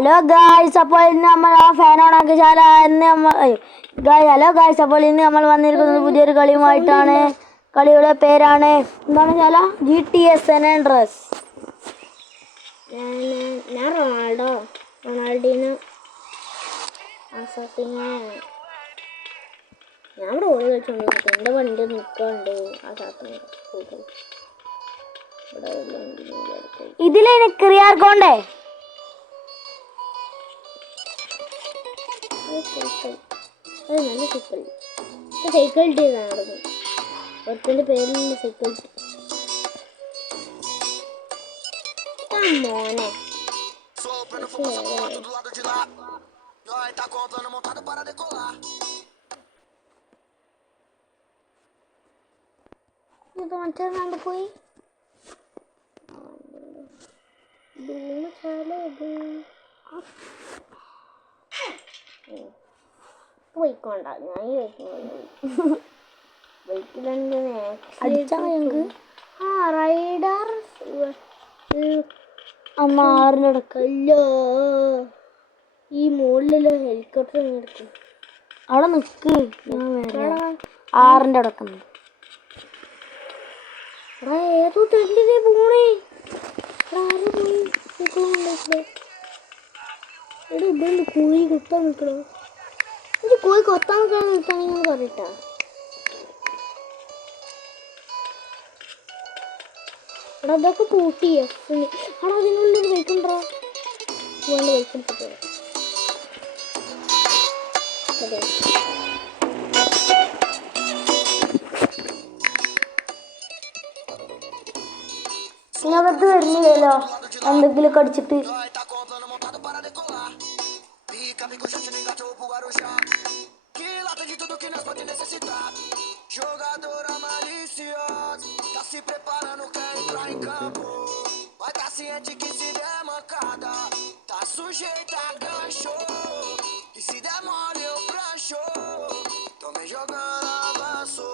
Hello guys, അപ്പോൾ ഇന്ന് നമ്മൾ ആ ഫാൻ ഓൺ ആക്കിയാൽ ഹലോ ഗായ്സ്, അപ്പോൾ ഇന്ന് നമ്മൾ വന്നിരിക്കുന്നത് പുതിയൊരു കളിയുമായിട്ടാണ്. കളിയുടെ പേരാണ് എന്താണ് ശാല? GTA San Andreas. ഞാൻ റൊണാൾഡീനോ ഞാൻ റോഡ് കളിച്ചോണ്ട് എൻ്റെ വണ്ടി നിൽക്കാണ്ട് ഇതിലെ ക്രിയാർക്കോണ്ടേ നല്ല സൈക്കിൾ നടന്നു ഒത്തിന്റെ പേരിൽ സൈക്കിൾ മോനെ ഇത് മറ്റേ കണ്ടു പോയി പോയിക്കൊണ്ട ഞാൻ റൈഡർ അമ്മാറിനടക്കല്ലോ ഈ മുകളിലുള്ള ഹെലികോപ്റ്റർ എടുക്കും. അവിടെ നിക്ക്, ആറിന്റെ അടക്കം ഏതോ തെണ്ടിനെ പോണേ കോഴി കൊത്താൻ നിൽക്കണോ? കോഴി കൊത്താൻ നിൽക്കാണെങ്കിൽ പറയട്ടാ. എടാ അതൊക്കെ കൂട്ടി എഫിന് ആടാ അതിനുള്ളിൽ ബൈക്കുണ്ടോ? ബൈക്ക് എടുത്തിട്ട് അതെ ഞങ്ങൾക്ക് വരുന്നില്ലല്ലോ എന്തെങ്കിലും കടിച്ചിട്ട്. Jogadora maliciosa, tá se preparando, quer entrar em campo. Vai tá ciente que se der mancada, tá sujeita a gancho. E se der mole eu prancho, tô me jogando avanço.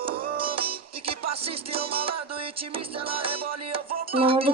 E que passista eu malandro, intimista, ela rebola e eu vou.